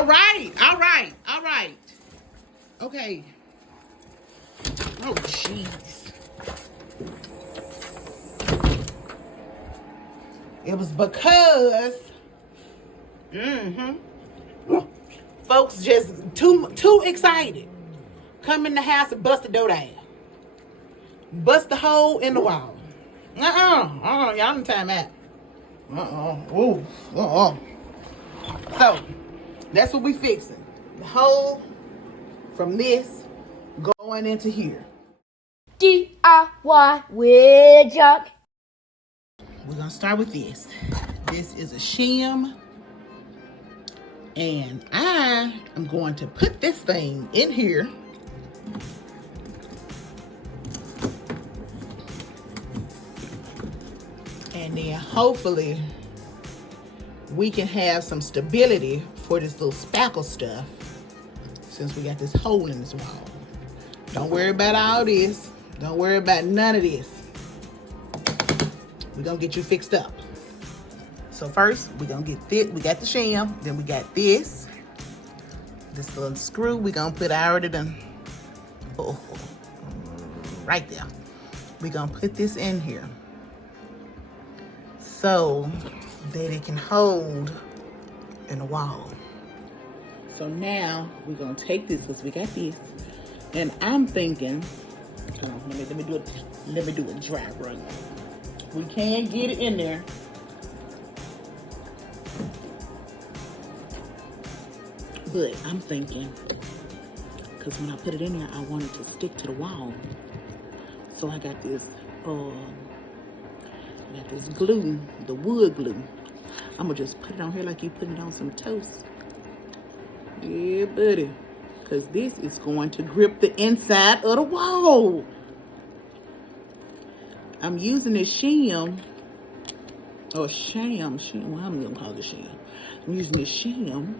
All right. Okay. Oh, jeez. It was because folks just too excited. Come in the house and bust the door down. Bust the hole in the wall. Y'all don't time that. So that's what we fixing. The hole from this going into here. D.I.Y. with JacQ. We're gonna start with this. This is a shim, and I am going to put this thing in here. And then hopefully we can have some stability for this little spackle stuff since we got this hole in this wall. Don't worry about all this. Don't worry about none of this. We're gonna get you fixed up. So first, we're gonna get this. We got the shim, then we got this little screw. We're gonna put already done. Right there. We're gonna put this in here so that it can hold in the wall. So now we're gonna take this, because we got this, and I'm thinking, let me do a dry run. We can get it in there. But I'm thinking, because when I put it in there, I want it to stick to the wall. So I got this glue, the wood glue. I'm gonna just put it on here like you putting it on some toast. Yeah, buddy. Because this is going to grip the inside of the wall. I'm using this shim, or sham, well, I'm gonna call it sham. I'm using this shim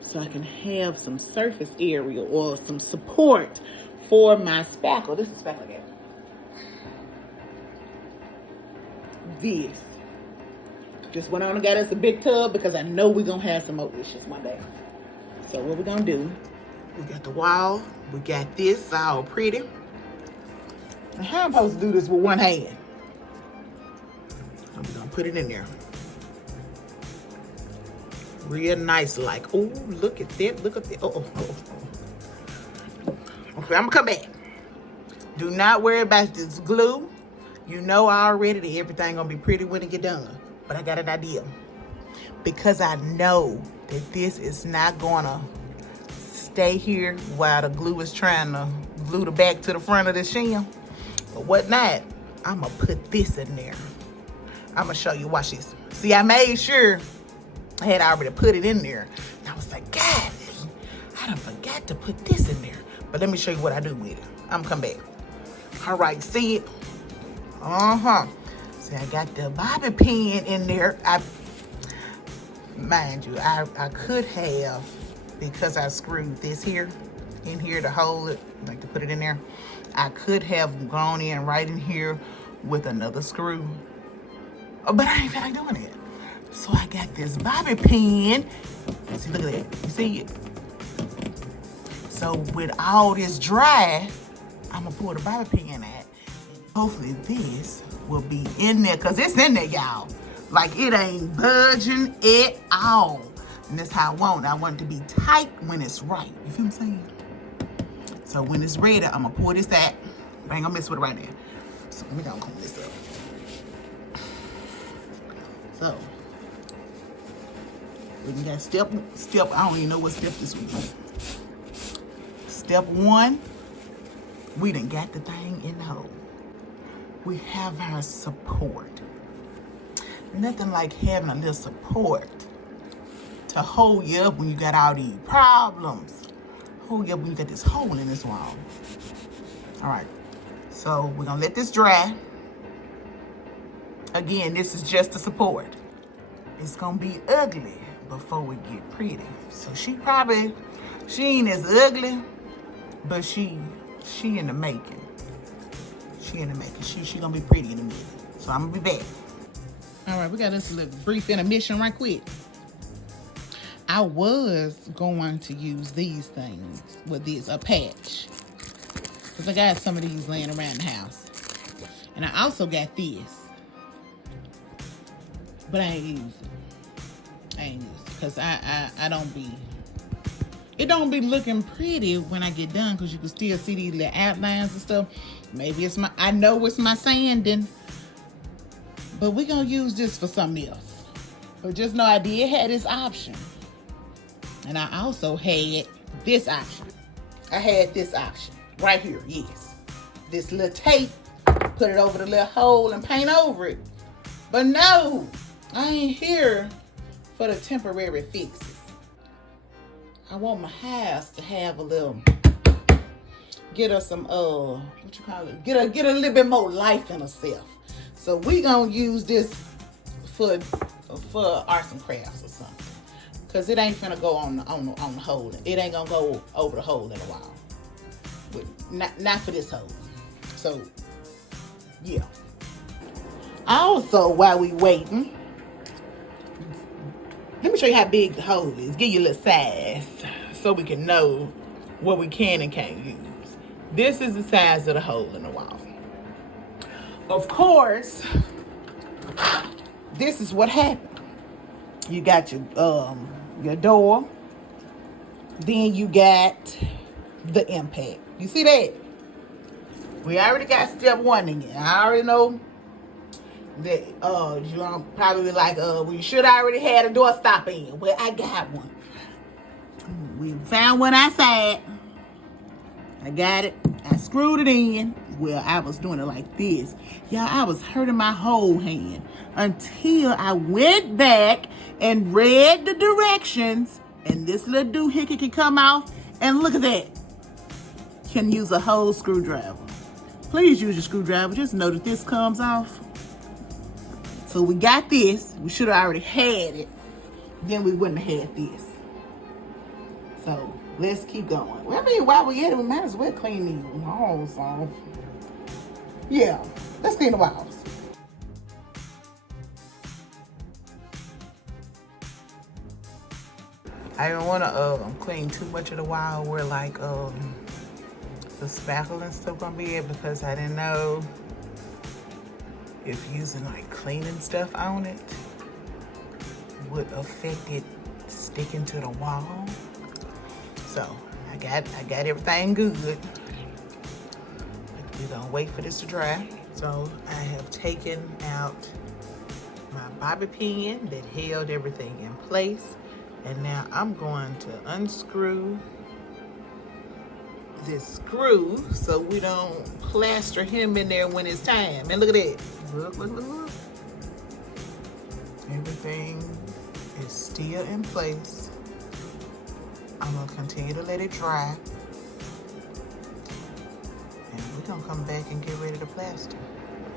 so I can have some surface area or some support for my spackle. This is spackle again. This. Just went on and got us a big tub because I know we're gonna have some more issues one day. So what we're gonna do, we got the wall, we got this all pretty. Now how am I supposed to do this with one hand? I'm gonna put it in there. Real nice, like, oh, look at that, look at that. Oh. Okay, I'm gonna come back. Do not worry about this glue. You know already that everything gonna be pretty when it get done. But I got an idea. Because I know that this is not gonna stay here while the glue is trying to glue the back to the front of the shim or whatnot. I'm gonna put this in there. I'm gonna show you, watch this. See, I made sure I had already put it in there. And I was like, God, I done forgot to put this in there. But let me show you what I do with it. I'm come back. All right, see it? See, I got the bobby pin in there. Mind you, I could have, because I screwed this here in here to hold it, like to put it in there, I could have gone in right in here with another screw. But I ain't feel like doing it. So I got this bobby pin. See, look at that. You see it? So with all this dry, I'm gonna pull the bobby pin out. Hopefully this will be in there, because it's in there, y'all. Like, it ain't budging at all. And that's how I want it. I want it to be tight when it's right. You feel what I'm saying? So when it's ready, I'm gonna pour this out. I ain't gonna mess with it right now. So let me go clean this up. So we got step, I don't even know what step this was. Step one, we done got the thing in the hole. We have our support. Nothing like having a little support to hold you up when you got all these problems. Hold you up when you got this hole in this wall. All right, so we're gonna let this dry. Again, this is just the support. It's gonna be ugly before we get pretty. So she ain't as ugly, but she in the making. She in the making. She gonna be pretty in a minute. So I'm gonna be back. All right, we got this little brief intermission right quick. I was going to use these things with this, a patch. Because I got some of these laying around the house. And I also got this. But I ain't use it. I ain't use it. Because I don't be... It don't be looking pretty when I get done. Because you can still see these little outlines and stuff. Maybe it's my... I know it's my sanding. But we're going to use this for something else. But just know I did have this option. And I also had this option. I had this option. Right here, yes. This little tape. Put it over the little hole and paint over it. But no. I ain't here for the temporary fixes. I want my house to have a little, get her some, what you call it? Get a little bit more life in herself. So we gonna use this for arts and crafts or something. Cause it ain't finna go on the hole. It ain't gonna go over the hole in a while. But not for this hole. So yeah. Also, while we waiting, let me show you how big the hole is. Give you a little size so we can know what we can and can't use. This is the size of the hole in the wall. Of course, this is what happened. You got your door. Then you got the impact. You see that? We already got step 1 in it. I already know that you probably like, we should already had a door stop in. Well, I got one. We found one outside. I got it. I screwed it in. Well, I was doing it like this. Y'all, I was hurting my whole hand until I went back and read the directions, and this little doohickey can come off, and look at that. Can use a whole screwdriver. Please use your screwdriver. Just know that this comes off. So we got this. We should have already had it. Then we wouldn't have had this. So let's keep going. Well, I mean, while we're at it, we might as well clean these walls off. Yeah, let's clean the walls. I don't want to clean too much of the wall where like the spackle and stuff gonna be it, because I didn't know if using like cleaning stuff on it would affect it sticking to the wall. So I got everything good. We're gonna wait for this to dry. So I have taken out my bobby pin that held everything in place, and now I'm going to unscrew this screw so we don't plaster him in there when it's time. And look at that. Look. Everything is still in place. I'm gonna continue to let it dry. And we're gonna come back and get ready to plaster.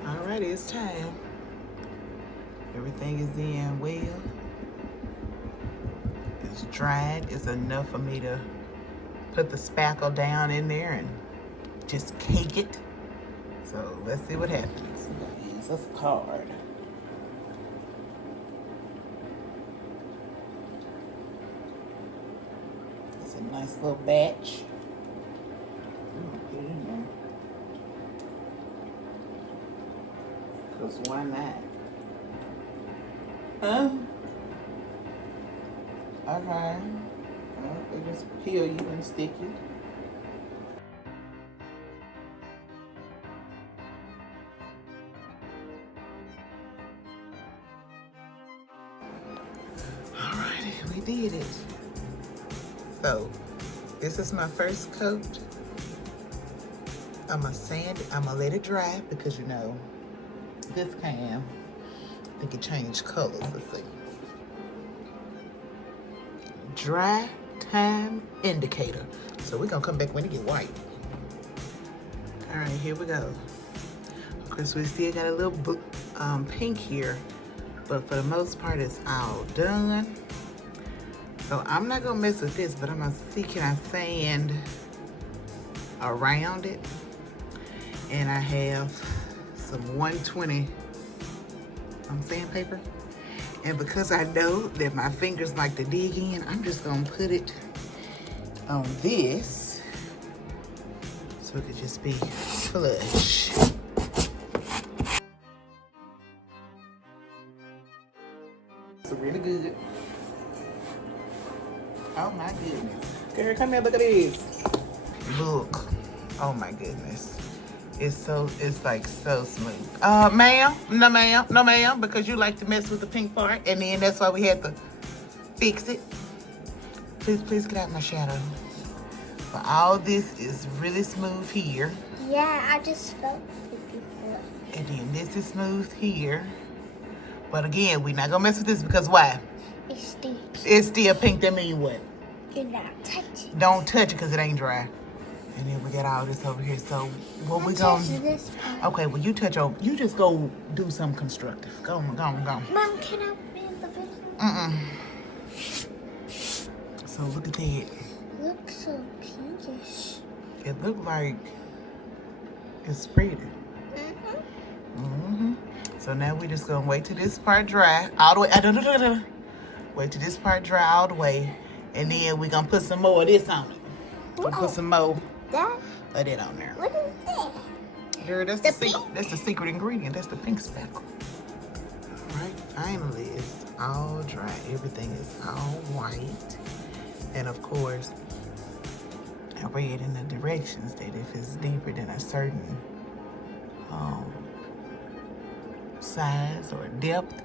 Alrighty, it's time. Everything is in well. It's dried. It's enough for me to put the spackle down in there and just cake it. So let's see what happens. Use this card. It's a nice little batch. Put it in there. Because why not? Huh? Okay. Well, they just peel you and stick you. Alrighty, we did it. So, this is my first coat. I'm gonna sand it. I'm gonna let it dry because you know, this can, I think it changed colors. Let's see. Dry time indicator. So we're gonna come back when it get white. All right, here we go. Of course, we still got a little pink here, but for the most part, it's all done. So I'm not gonna mess with this, but I'm gonna see, can I sand around it? And I have some 120 sandpaper, And because I know that my fingers like to dig in, I'm just gonna put it on this so it could just be flush. It's really good. Oh my goodness. Girl, come here, look at this. Look. Oh my goodness. It's like so smooth. Ma'am, no ma'am, because you like to mess with the pink part, and then that's why we had to fix it. Please get out my shadow. But all this is really smooth here. Yeah, I just felt it before. And then this is smooth here. But again, we're not gonna mess with this because why? It's still pink. It's still pink. That mean what? Do not touch it. Don't touch it because it ain't dry. And then we got all this over here. So what we gonna? This part. Okay, well you touch on. You just go do something constructive. Go. Mom, can I be in the video? So look at that. Looks so pinkish. It look like it's pretty. So now we just gonna wait till this part dry all the way. Wait till this part dry all the way, and then we gonna put some more of this on it. We'll put some more of that on there. What is that? Girl, that's the secret. That's the secret ingredient. That's the pink speckle. All right, finally it's all dry. Everything is all white, and of course, I read in the directions that if it's deeper than a certain size or depth,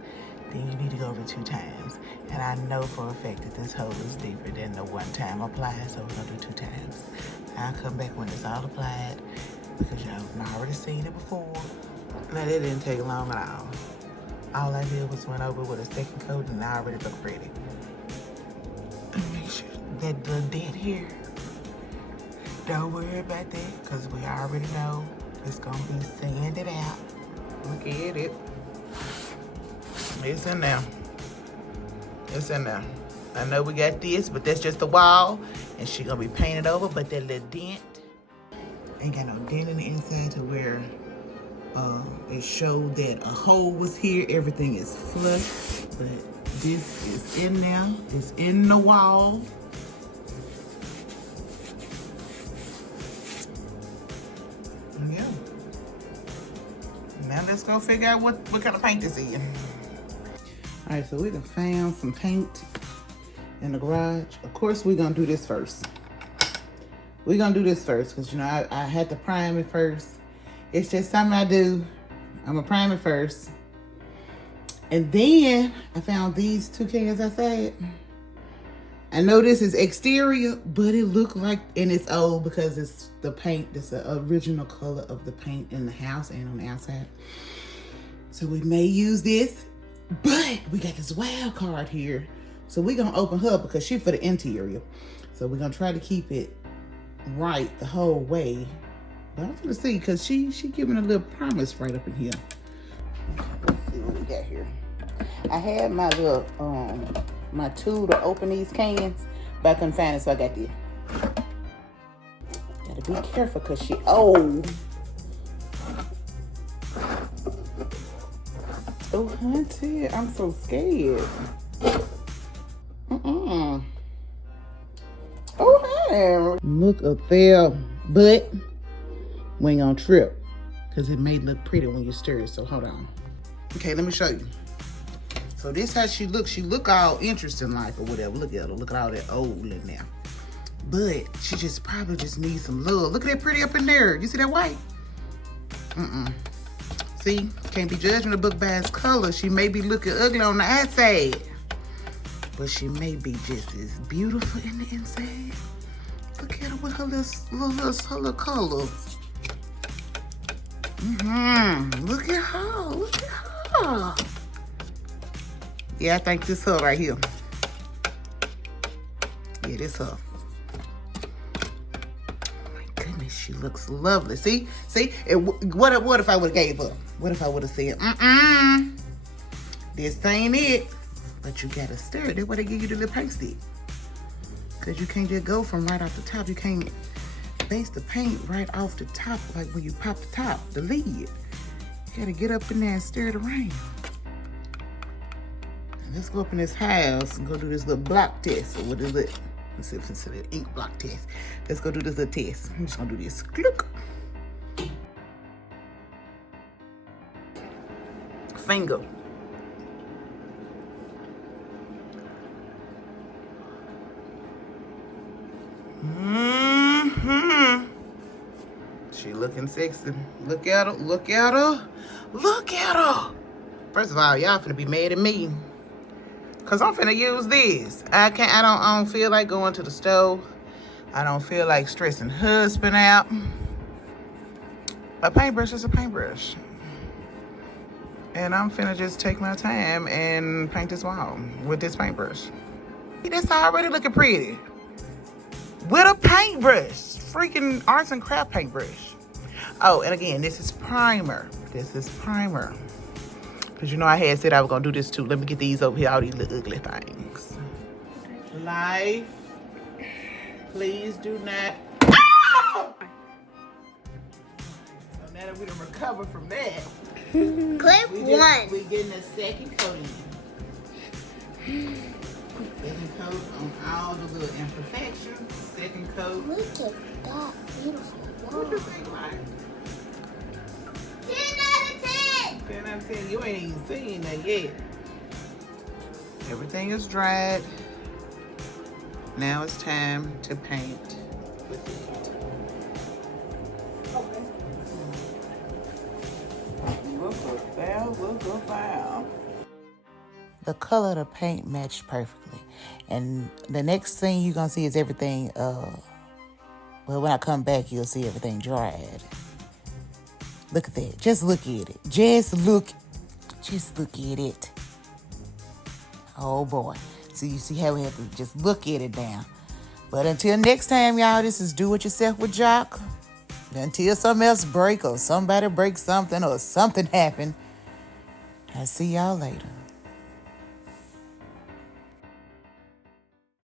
then you need to go over 2 times. And I know for a fact that this hole is deeper than the 1 time applied, so we're gonna do 2 times. I'll come back when it's all applied because y'all have already seen it before. Now that didn't take long at all. All I did was went over with a second coat and I already look pretty. And make sure that the dent here, don't worry about that because we already know it's gonna be sanded out. Look at it. It's in there. It's in there. I know we got this, but that's just the wall, and she gonna be painted over. But that little dent ain't got no dent in the inside to where it showed that a hole was here. Everything is flush, but this is in there. It's in the wall. Yeah. Now let's go figure out what kind of paint this is. All right, so we done found some paint in the garage. Of course, we're gonna do this first. We're gonna do this first because, you know, I had to prime it first. It's just something I do. I'm gonna prime it first. And then I found these 2 cans I said. I know this is exterior, but it looked like, and it's old because it's the paint, it's the original color of the paint in the house and on the outside. So we may use this, but we got this wild card here. So we're gonna open her because she's for the interior. So we're gonna try to keep it right the whole way. But I'm gonna see because she giving a little promise right up in here. Let's see what we got here. I had my little my tool to open these cans, but I couldn't find it, so I got this. Gotta be careful because she old. Oh, hunty, I'm so scared. Oh, hey. Look up there, but we ain't gonna trip because it may look pretty when you stir it, so hold on. Okay, let me show you. So this how she looks. She look all interesting like or whatever. Look at her. Look at all that old in there. But she just probably just needs some love. Look at that pretty up in there. You see that white? See? Can't be judging the book by its color. She may be looking ugly on the outside. But she may be just as beautiful in the inside. Look at her with her little color. Look at her. Look at her. Yeah, I think this her right here. Yeah, this her. Oh my goodness, she looks lovely. See? What if I would have gave her? What if I would have said, this ain't it. But you gotta stir it. That's why they give you the little paint stick. Because you can't just go from right off the top. You can't base the paint right off the top, like when you pop the top, the lid. You gotta get up in there and stir it around. Let's go up in this house and go do this little block test. Or what is it? Let's see if it's an ink block test. Let's go do this little test. I'm just gonna do this. Look. Finger. She looking sexy. Look at her. Look at her. Look at her. First of all, y'all finna be mad at me. Cause I'm finna use this. I don't feel like going to the stove. I don't feel like stressing husband out. A paintbrush is a paintbrush. And I'm finna just take my time and paint this wall with this paintbrush. That's already looking pretty. With a paintbrush. Freaking arts and craft paintbrush. Oh, and again, this is primer. This is primer. Because you know I had said I was going to do this too. Let me get these over here, all these little ugly things. Life, please do not. Oh! So now that we done recover from that. Clip one. We getting a second coating. Second coat on all the little imperfections. Second coat. Look at that beautiful wall. What do you think, Mike? 10 out of 10. 10 out of 10. You ain't even seen that yet. Everything is dried. Now it's time to paint with it. Okay. We'll go foul. The color of the paint matched perfectly. And the next thing you're going to see is everything, well, when I come back, you'll see everything dried. Look at that. Just look at it. Just look at it. Oh, boy. So you see how we have to just look at it now. But until next time, y'all, this is Do It Yourself with JacQ. Until something else break or somebody breaks something or something happen, I'll see y'all later.